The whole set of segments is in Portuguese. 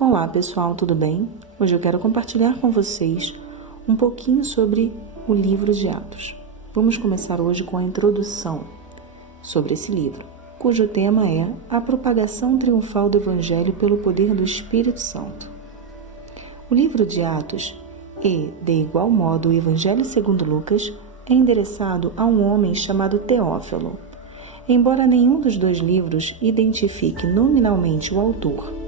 Olá pessoal, tudo bem? Hoje eu quero compartilhar com vocês um pouquinho sobre o livro de Atos. Vamos começar hoje com a introdução sobre esse livro, cujo tema é a propagação triunfal do Evangelho pelo poder do Espírito Santo. O livro de Atos e, de igual modo, o Evangelho segundo Lucas é endereçado a um homem chamado Teófilo. Embora nenhum dos dois livros identifique nominalmente o autor,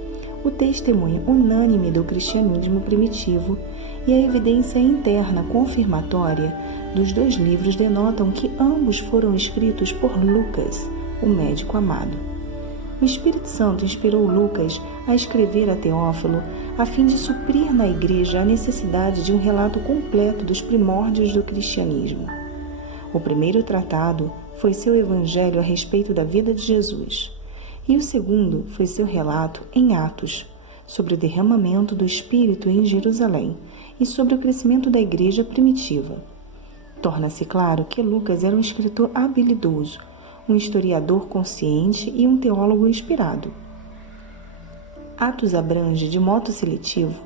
o testemunho unânime do cristianismo primitivo e a evidência interna confirmatória dos dois livros denotam que ambos foram escritos por Lucas, o médico amado. O Espírito Santo inspirou Lucas a escrever a Teófilo a fim de suprir na igreja a necessidade de um relato completo dos primórdios do cristianismo. O primeiro tratado foi seu evangelho a respeito da vida de Jesus. E o segundo foi seu relato em Atos, sobre o derramamento do Espírito em Jerusalém e sobre o crescimento da igreja primitiva. Torna-se claro que Lucas era um escritor habilidoso, um historiador consciente e um teólogo inspirado. Atos abrange, de modo seletivo,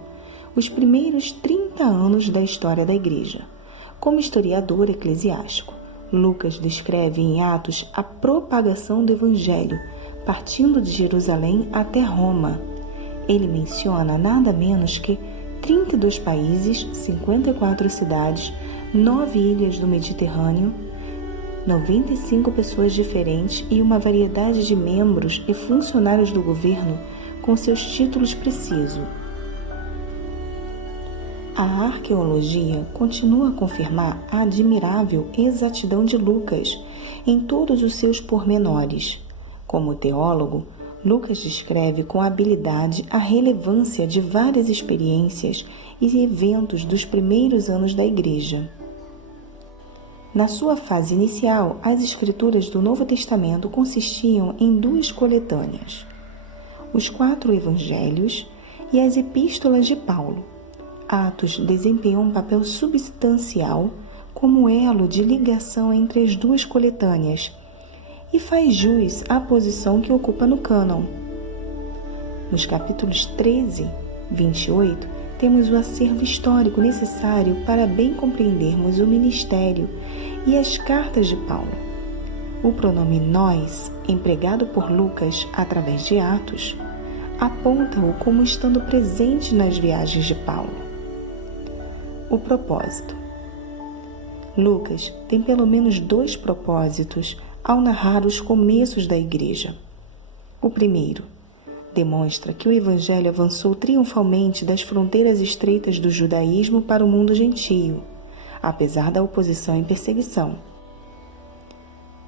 os primeiros 30 anos da história da igreja. Como historiador eclesiástico, Lucas descreve em Atos a propagação do Evangelho, partindo de Jerusalém até Roma. Ele menciona nada menos que 32 países, 54 cidades, 9 ilhas do Mediterrâneo, 95 pessoas diferentes e uma variedade de membros e funcionários do governo com seus títulos precisos. A arqueologia continua a confirmar a admirável exatidão de Lucas em todos os seus pormenores. Como teólogo, Lucas descreve com habilidade a relevância de várias experiências e eventos dos primeiros anos da Igreja. Na sua fase inicial, as escrituras do Novo Testamento consistiam em 2 coletâneas: os 4 evangelhos e as epístolas de Paulo. Atos desempenhou um papel substancial como elo de ligação entre as 2 coletâneas, e faz jus à posição que ocupa no cânon. Nos capítulos 13 e 28, temos o acervo histórico necessário para bem compreendermos o ministério e as cartas de Paulo. O pronome nós, empregado por Lucas através de Atos, aponta-o como estando presente nas viagens de Paulo. O propósito. Lucas tem pelo menos 2 propósitos ao narrar os começos da igreja. O primeiro, demonstra que o evangelho avançou triunfalmente das fronteiras estreitas do judaísmo para o mundo gentio, apesar da oposição e perseguição.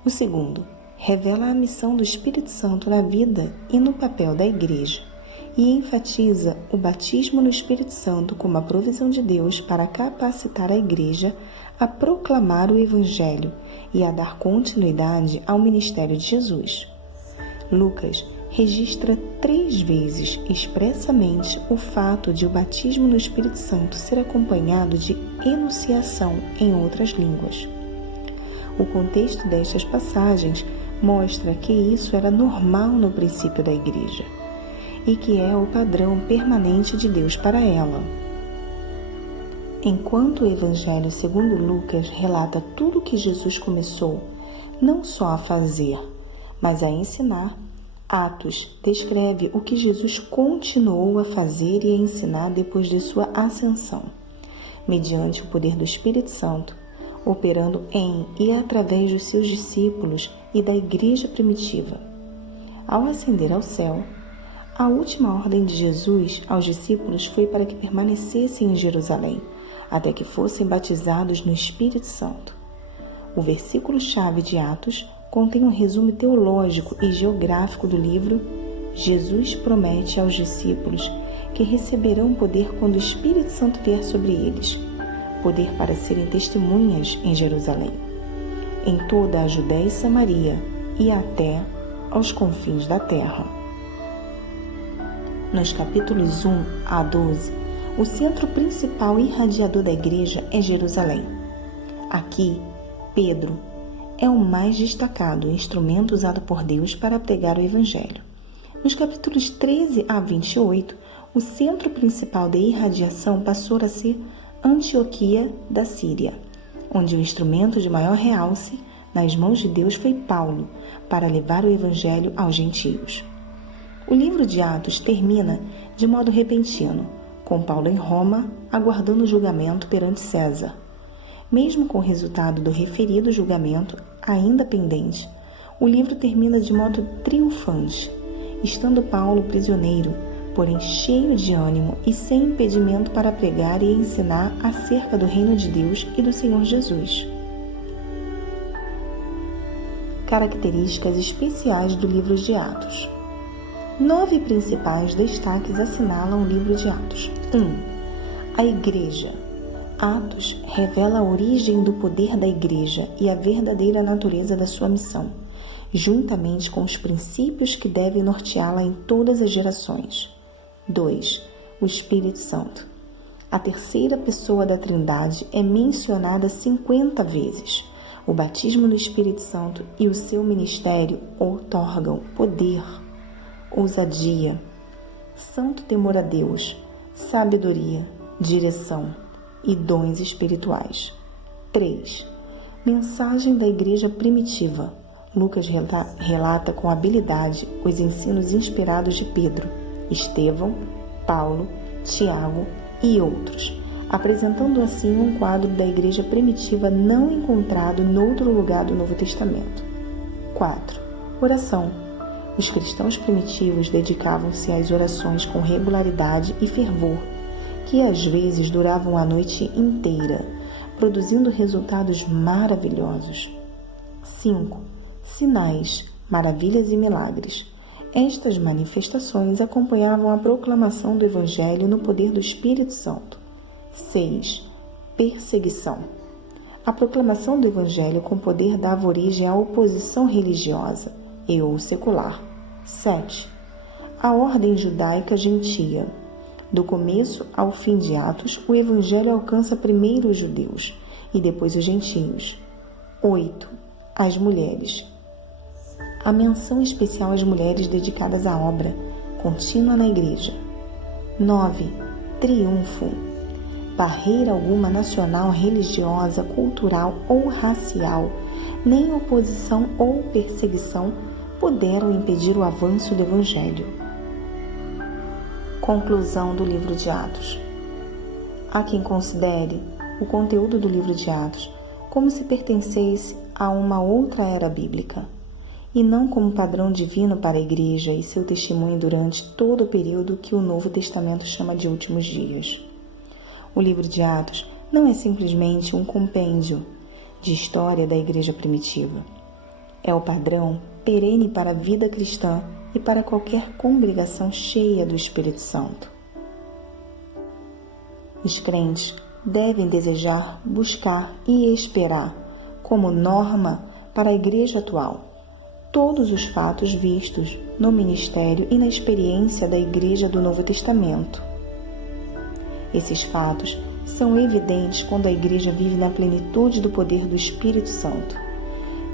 O segundo, revela a missão do Espírito Santo na vida e no papel da igreja e enfatiza o batismo no Espírito Santo como a provisão de Deus para capacitar a igreja a proclamar o evangelho e a dar continuidade ao ministério de Jesus. Lucas registra 3 vezes expressamente o fato de o batismo no Espírito Santo ser acompanhado de enunciação em outras línguas. O contexto destas passagens mostra que isso era normal no princípio da igreja e que é o padrão permanente de Deus para ela. Enquanto o Evangelho segundo Lucas relata tudo o que Jesus começou, não só a fazer, mas a ensinar, Atos descreve o que Jesus continuou a fazer e a ensinar depois de sua ascensão, mediante o poder do Espírito Santo, operando em e através dos seus discípulos e da igreja primitiva. Ao ascender ao céu, a última ordem de Jesus aos discípulos foi para que permanecessem em Jerusalém, até que fossem batizados no Espírito Santo. O versículo-chave de Atos contém um resumo teológico e geográfico do livro. Jesus promete aos discípulos que receberão poder quando o Espírito Santo vier sobre eles, poder para serem testemunhas em Jerusalém, em toda a Judéia e Samaria e até aos confins da terra. Nos capítulos 1 a 12, o centro principal irradiador da igreja é Jerusalém. Aqui, Pedro é o mais destacado instrumento usado por Deus para pregar o Evangelho. Nos capítulos 13 a 28, o centro principal de irradiação passou a ser Antioquia da Síria, onde o instrumento de maior realce nas mãos de Deus foi Paulo, para levar o evangelho aos gentios. O livro de Atos termina de modo repentino, com Paulo em Roma, aguardando o julgamento perante César. Mesmo com o resultado do referido julgamento ainda pendente, o livro termina de modo triunfante, estando Paulo prisioneiro, porém cheio de ânimo e sem impedimento para pregar e ensinar acerca do reino de Deus e do Senhor Jesus. Características especiais do livro de Atos. 9 principais destaques assinalam o livro de Atos. 1. A Igreja. Atos revela a origem do poder da Igreja e a verdadeira natureza da sua missão, juntamente com os princípios que devem norteá-la em todas as gerações. 2. O Espírito Santo. A terceira pessoa da Trindade é mencionada 50 vezes. O batismo no Espírito Santo e o seu ministério outorgam poder, ousadia, santo temor a Deus, sabedoria, direção e dons espirituais. 3. Mensagem da Igreja primitiva. Lucas relata com habilidade os ensinos inspirados de Pedro, Estevão, Paulo, Tiago e outros, apresentando assim um quadro da igreja primitiva não encontrado noutro lugar do Novo Testamento. 4. Oração. Os cristãos primitivos dedicavam-se às orações com regularidade e fervor, que às vezes duravam a noite inteira, produzindo resultados maravilhosos. 5. Sinais, maravilhas e milagres. Estas manifestações acompanhavam a proclamação do Evangelho no poder do Espírito Santo. 6. Perseguição. A proclamação do Evangelho com poder dava origem à oposição religiosa e ou secular. 7. A ordem judaica gentia. Do começo ao fim de Atos, o Evangelho alcança primeiro os judeus e depois os gentios. 8. As mulheres. A menção especial às mulheres dedicadas à obra contínua na Igreja. 9. Triunfo. Barreira alguma nacional, religiosa, cultural ou racial, nem oposição ou perseguição puderam impedir o avanço do Evangelho. Conclusão do livro de Atos. Há quem considere o conteúdo do livro de Atos como se pertencesse a uma outra era bíblica, e não como padrão divino para a Igreja e seu testemunho durante todo o período que o Novo Testamento chama de últimos dias. O livro de Atos não é simplesmente um compêndio de história da Igreja primitiva. É o padrão perene para a vida cristã e para qualquer congregação cheia do Espírito Santo. Os crentes devem desejar, buscar e esperar, como norma para a Igreja atual, todos os fatos vistos no ministério e na experiência da Igreja do Novo Testamento. Esses fatos são evidentes quando a Igreja vive na plenitude do poder do Espírito Santo.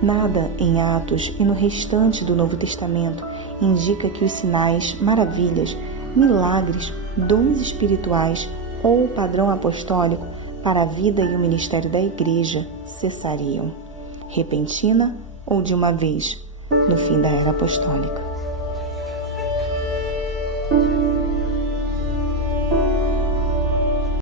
Nada em Atos e no restante do Novo Testamento indica que os sinais, maravilhas, milagres, dons espirituais ou o padrão apostólico para a vida e o ministério da Igreja cessariam, repentina ou de uma vez, no fim da era apostólica.